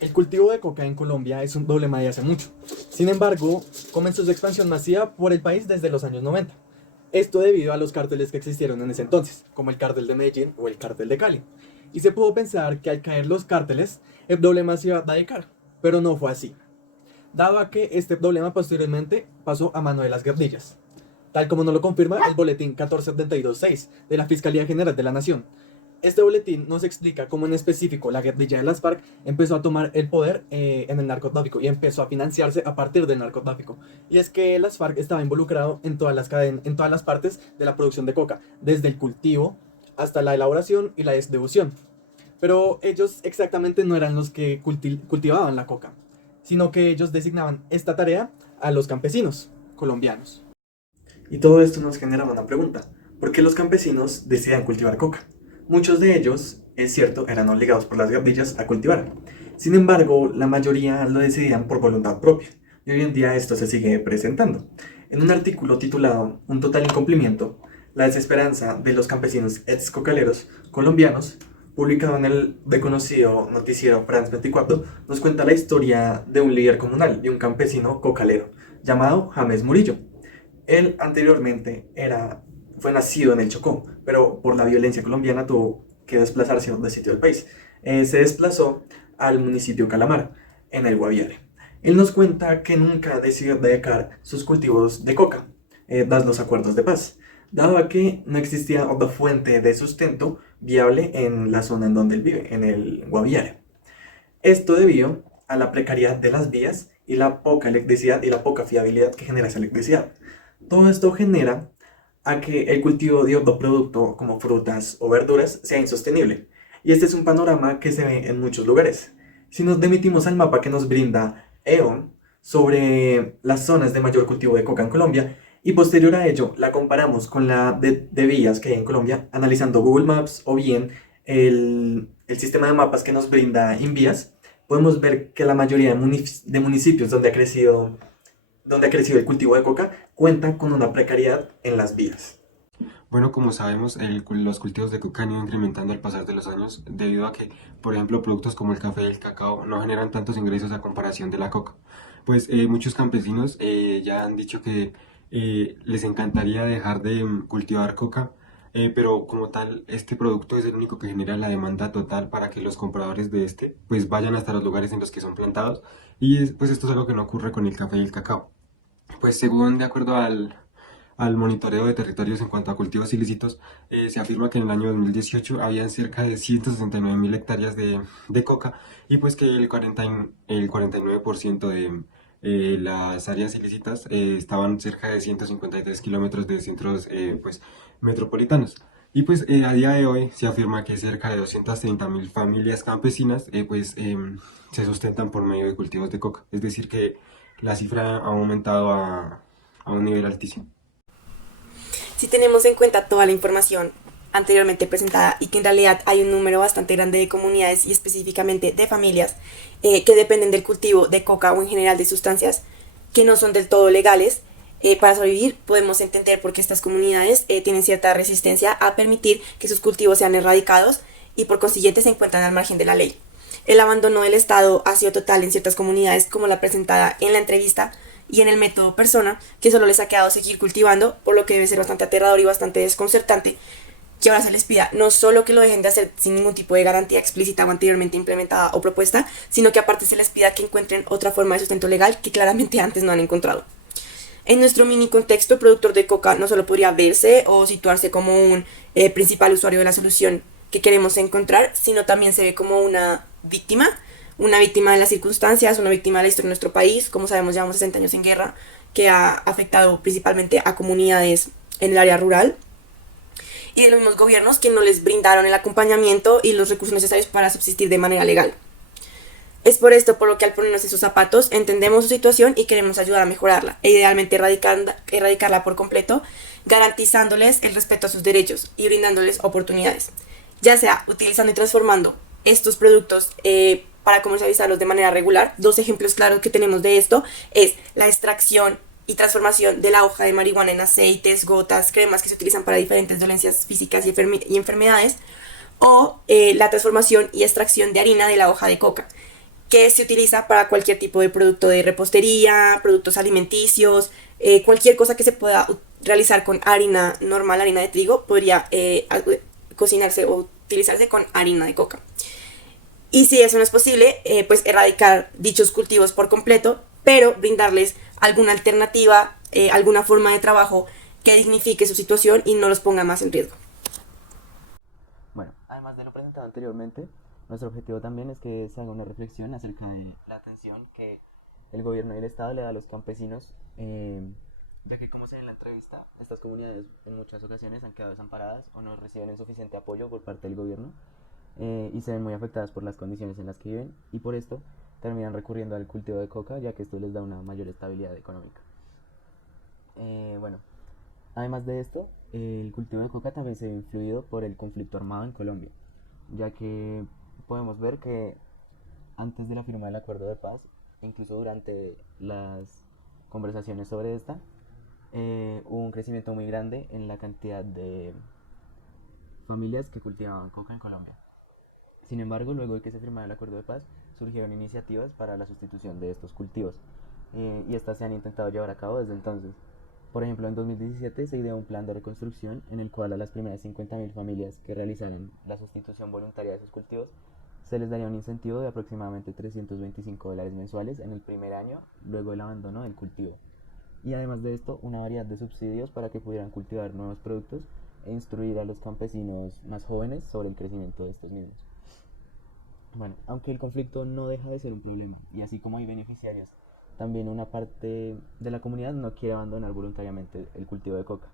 El cultivo de coca en Colombia es un problema de hace mucho. Sin embargo, comenzó su expansión masiva por el país desde los años 90. Esto debido a los cárteles que existieron en ese entonces, como el cártel de Medellín o el cártel de Cali. Y se pudo pensar que al caer los cárteles, el problema se iba a erradicar, pero no fue así, dado a que este problema posteriormente pasó a mano de las guerrillas, tal como nos lo confirma el boletín 14726 de la Fiscalía General de la Nación. Este boletín nos explica cómo en específico la guerrilla de las FARC empezó a tomar el poder en el narcotráfico y empezó a financiarse a partir del narcotráfico. Y es que las FARC estaba involucrado en todas las cadenas, en todas las partes de la producción de coca, desde el cultivo hasta la elaboración y la distribución. Pero ellos exactamente no eran los que cultivaban la coca, sino que ellos designaban esta tarea a los campesinos colombianos. Y todo esto nos genera una pregunta: ¿por qué los campesinos decidían cultivar coca? Muchos de ellos, es cierto, eran obligados por las guerrillas a cultivar. Sin embargo, la mayoría lo decidían por voluntad propia, y hoy en día esto se sigue presentando. En un artículo titulado Un total incumplimiento, la desesperanza de los campesinos ex cocaleros colombianos, publicado en el reconocido noticiero France 24, nos cuenta la historia de un líder comunal y un campesino cocalero, llamado James Murillo. Él anteriormente fue nacido en el Chocó, pero por la violencia colombiana tuvo que desplazarse a otro sitio del país. Se desplazó al municipio Calamar, en el Guaviare. Él nos cuenta que nunca decidió dedicar sus cultivos de coca, tras los acuerdos de paz, dado a que no existía otra fuente de sustento viable en la zona en donde él vive, en el Guaviare. Esto debido a la precariedad de las vías y la poca electricidad y la poca fiabilidad que genera esa electricidad. Todo esto genera a que el cultivo de otro producto como frutas o verduras sea insostenible. Y este es un panorama que se ve en muchos lugares. Si nos remitimos al mapa que nos brinda EON sobre las zonas de mayor cultivo de coca en Colombia, y posterior a ello la comparamos con la de vías que hay en Colombia, analizando Google Maps o bien el sistema de mapas que nos brinda Invías, podemos ver que la mayoría de municipios donde ha crecido el cultivo de coca cuentan con una precariedad en las vías. Bueno, como sabemos, los cultivos de coca han ido incrementando al pasar de los años debido a que, por ejemplo, productos como el café y el cacao no generan tantos ingresos a comparación de la coca. Pues muchos campesinos ya han dicho que les encantaría dejar de cultivar coca, pero como tal, este producto es el único que genera la demanda total para que los compradores de este pues vayan hasta los lugares en los que son plantados y pues esto es algo que no ocurre con el café y el cacao. Pues según de acuerdo al monitoreo de territorios en cuanto a cultivos ilícitos, se afirma que en el año 2018 habían cerca de 169.000 hectáreas de coca y pues que el 49% de las áreas ilícitas estaban cerca de 153 kilómetros de centros pues, metropolitanos. Y pues a día de hoy se afirma que cerca de 230.000 familias campesinas se sustentan por medio de cultivos de coca. Es decir que la cifra ha aumentado a un nivel altísimo. Si tenemos en cuenta toda la información anteriormente presentada y que en realidad hay un número bastante grande de comunidades y específicamente de familias que dependen del cultivo de coca o en general de sustancias que no son del todo legales, para sobrevivir, podemos entender por qué estas comunidades tienen cierta resistencia a permitir que sus cultivos sean erradicados y por consiguiente se encuentran al margen de la ley. El abandono del Estado ha sido total en ciertas comunidades, como la presentada en la entrevista, y en el método persona, que solo les ha quedado seguir cultivando, por lo que debe ser bastante aterrador y bastante desconcertante que ahora se les pida no solo que lo dejen de hacer sin ningún tipo de garantía explícita o anteriormente implementada o propuesta, sino que aparte se les pida que encuentren otra forma de sustento legal que claramente antes no han encontrado. En nuestro mini contexto, el productor de coca no solo podría verse o situarse como un principal usuario de la solución que queremos encontrar, sino también se ve como una víctima de las circunstancias, una víctima de la historia de nuestro país. Como sabemos, llevamos 60 años en guerra, que ha afectado principalmente a comunidades en el área rural, y de los mismos gobiernos que no les brindaron el acompañamiento y los recursos necesarios para subsistir de manera legal. Es por esto por lo que al ponernos en sus zapatos entendemos su situación y queremos ayudar a mejorarla, e idealmente erradicarla por completo, garantizándoles el respeto a sus derechos y brindándoles oportunidades, ya sea utilizando y transformando estos productos para comercializarlos de manera regular. Dos ejemplos claros que tenemos de esto es la extracción y transformación de la hoja de marihuana en aceites, gotas, cremas que se utilizan para diferentes dolencias físicas y enfermedades, o la transformación y extracción de harina de la hoja de coca. que se utiliza para cualquier tipo de producto de repostería, productos alimenticios, cualquier cosa que se pueda realizar con harina normal, harina de trigo, podría cocinarse o utilizarse con harina de coca. Y si eso no es posible, pues erradicar dichos cultivos por completo, pero brindarles alguna alternativa, alguna forma de trabajo que dignifique su situación y no los ponga más en riesgo. Bueno, además de lo presentado anteriormente, nuestro objetivo también es que se haga una reflexión acerca de la atención que el gobierno y el Estado le da a los campesinos, ya que como se ve en la entrevista, estas comunidades en muchas ocasiones han quedado desamparadas o no reciben el suficiente apoyo por parte del gobierno, y se ven muy afectadas por las condiciones en las que viven, y por esto terminan recurriendo al cultivo de coca, ya que esto les da una mayor estabilidad económica. Bueno, además de esto, el cultivo de coca también se ve influido por el conflicto armado en Colombia, ya que podemos ver que antes de la firma del acuerdo de paz, incluso durante las conversaciones sobre esta, hubo un crecimiento muy grande en la cantidad de familias que cultivaban coca en Colombia. Sin embargo, luego de que se firmara el acuerdo de paz, surgieron iniciativas para la sustitución de estos cultivos, y estas se han intentado llevar a cabo desde entonces. Por ejemplo, en 2017 se ideó un plan de reconstrucción en el cual a las primeras 50.000 familias que realizaran la sustitución voluntaria de esos cultivos se les daría un incentivo de aproximadamente $325 mensuales en el primer año luego del abandono del cultivo. Y además de esto, una variedad de subsidios para que pudieran cultivar nuevos productos e instruir a los campesinos más jóvenes sobre el crecimiento de estos mismos. Bueno, aunque el conflicto no deja de ser un problema, y así como hay beneficiarios, también una parte de la comunidad no quiere abandonar voluntariamente el cultivo de coca.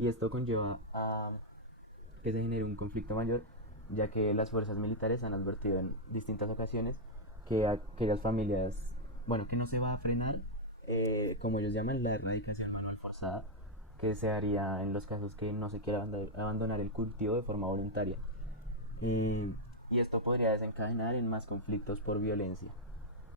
Y esto conlleva a que se genere un conflicto mayor, ya que las fuerzas militares han advertido en distintas ocasiones que aquellas familias, bueno, que no se va a frenar, como ellos llaman, la erradicación manual forzada, que se haría en los casos que no se quiera abandonar el cultivo de forma voluntaria. Y esto podría desencadenar en más conflictos por violencia.